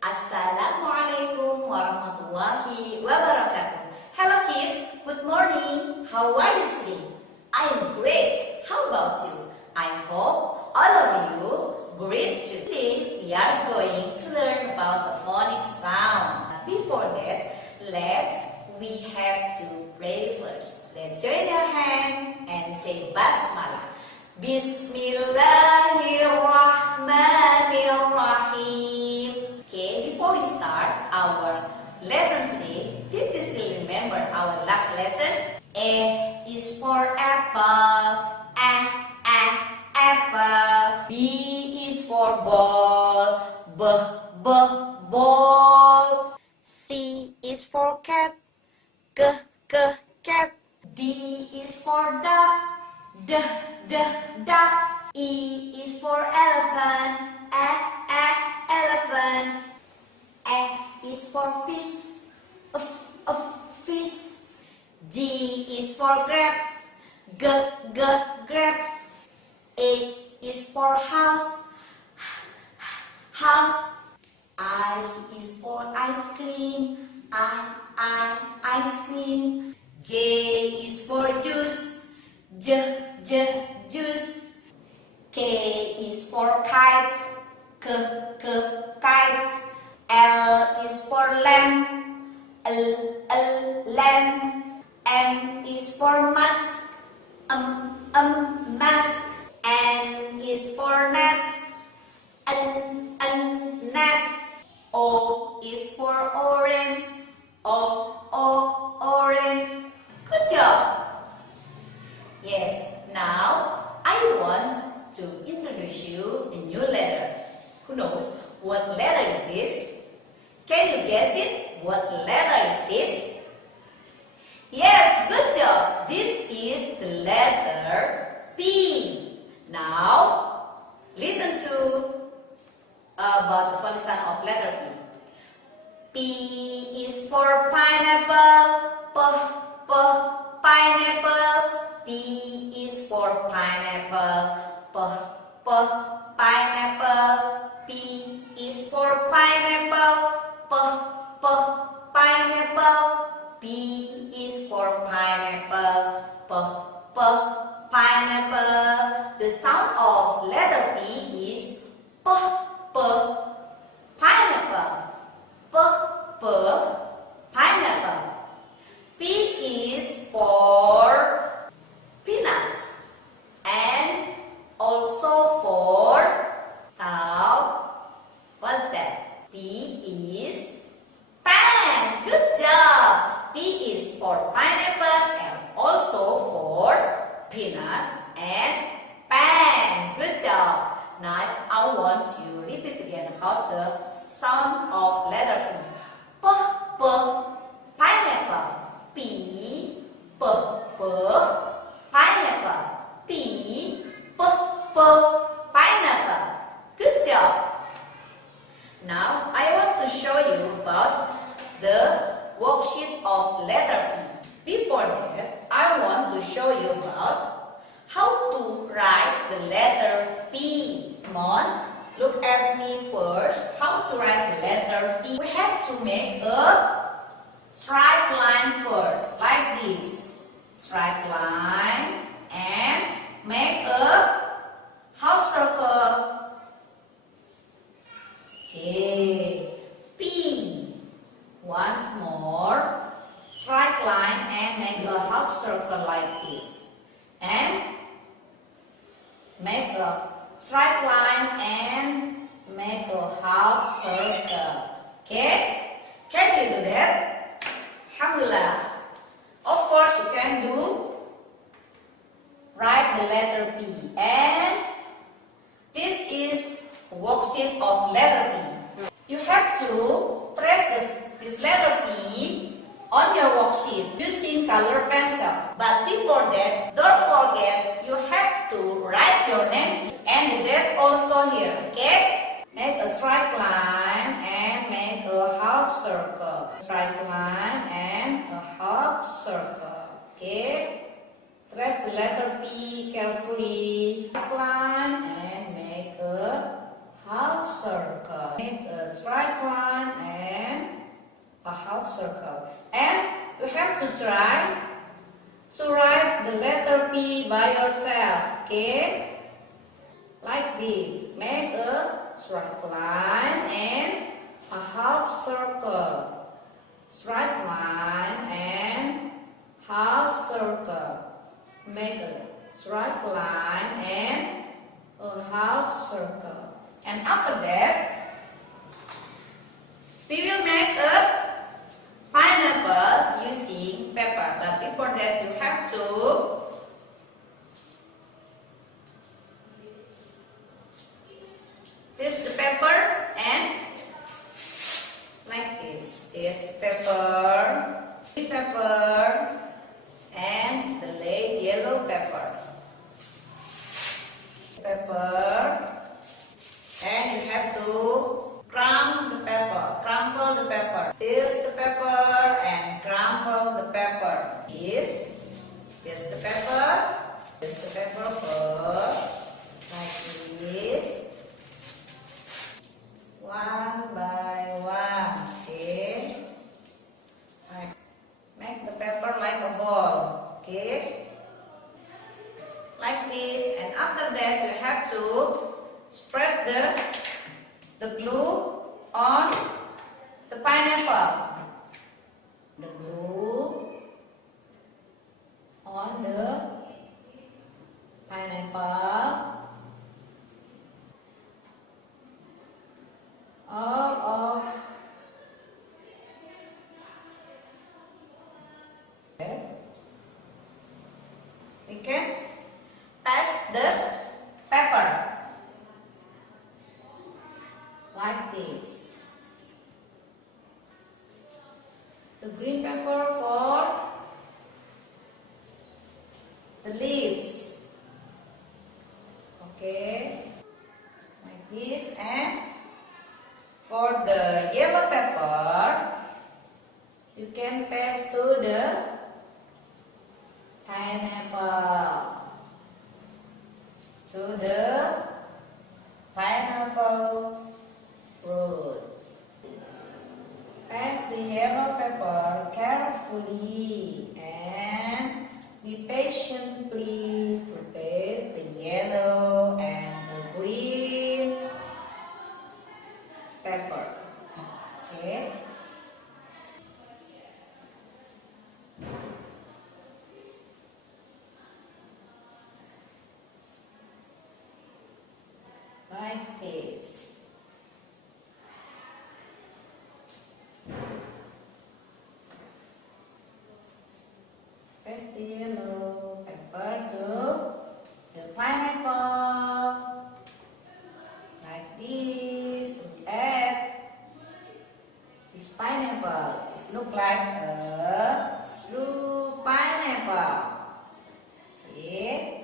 Assalamualaikum warahmatullahi wabarakatuh. Hello kids, good morning. How are you today? I am great. How about you? I hope all of you great too. Today we are going to learn about the phonic sound. Before that, we have to pray first. Let's join our hand and say Basmalah. Bismillahirrahmanirrahim. Okay, before we start our lesson today, did you still remember our last lesson? A is for apple, apple. B is for ball, ball. C is for cat, cat. D is for duck, duck. E is for elephant, elephant. F is for fish, fish. G is for grapes, grapes. H is for house, house. I is for ice cream, ice cream. J is for juice, juice. K is for kites, kites. L is for lamp, lamp. M is for mask, mask. N is for net, net. O is for orange, orange. Good job. Yes, now I want to introduce you a new letter. Who knows what letter is this? Can you guess it? What letter is this? Yes, good job. This is the letter P. Now, listen to about the phonic sound of letter P. P is for pineapple, pineapple. P is for pineapple, pineapple. P is for pineapple, pineapple. P is for pineapple, pineapple. The sound of letter P is pineapple, pineapple. P is for peanuts and also for what's that? P is pan. Good job. P is for pineapple and also for peanut and pan. Good job. Now I want you to repeat again about the sound of letter P. Pineapple. P, pineapple. P, pineapple. Good job. Now I want to show you about the worksheet of letter P. Before that, I want to show you about how to write the letter P. Come on, look at me first. How to write the letter P? We have to make a straight line first, like this. Straight line and make a half circle. Okay. P. Once more. Straight line and make a half circle like this. And make a straight line and make a half circle. Okay? Can you do that? Alhamdulillah. Of course you can do. Write the letter P. And this is a worksheet of letter P. You have to trace this letter P on your worksheet using color pencil. But before that, don't forget you have to write your name and the date also here. Okay? Make a straight line and make a half circle. Straight line and a half circle. Okay? Trace the letter P carefully. Straight line and make a half circle. Make a a straight line and a half circle. And you have to try to write the letter P by yourself, okay? Like this. Make a straight line and a half circle. Straight line and half circle. Make a straight line and a half circle. And after that, we will make a pineapple using paper. But before that, you have to here's the paper and like this. Here's the paper and the light yellow pepper. And you have to crumble the pepper. Here's the pepper and crumble the pepper. Here's the pepper. Here's the pepper first. Like this. One by one. Okay. Make the pepper like a ball. Okay. Like this. And after that you have to spread the glue on the pineapple. The glue on the pineapple. All of we can paste the pepper like this. The green pepper for the leaves. Okay, like this. And for the yellow pepper, you can paste to the pineapple. To the pineapple fruit. Paste the yellow pepper carefully and be patient, please, to paste the yellow and the green pepper. Okay. Like this. Paste the yellow pepper to the pineapple. Like this. We add this pineapple. It looks like a true pineapple. Okay.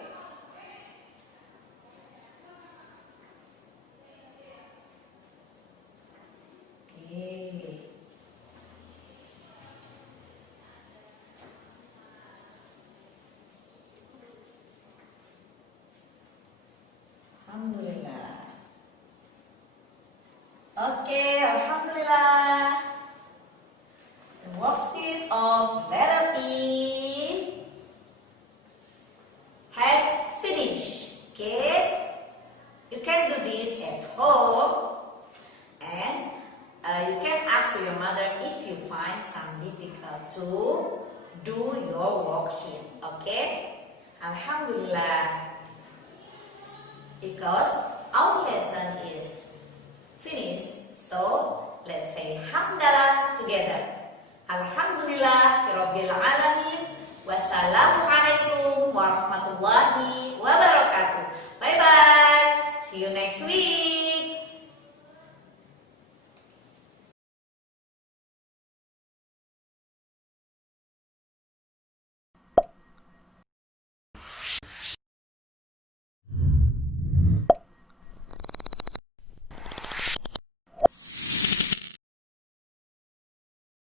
Alhamdulillah. Okay, Alhamdulillah. The worksheet of letter P has finished. Okay, you can do this at home, and you can ask your mother if you find some difficult to do your worksheet. Okay, Alhamdulillah. Because our lesson is finished, so let's say Hamdalah together. Alhamdulillahirabbil alamin. Wassalamualaikum warahmatullahi wabarakatuh. Bye bye. See you next week.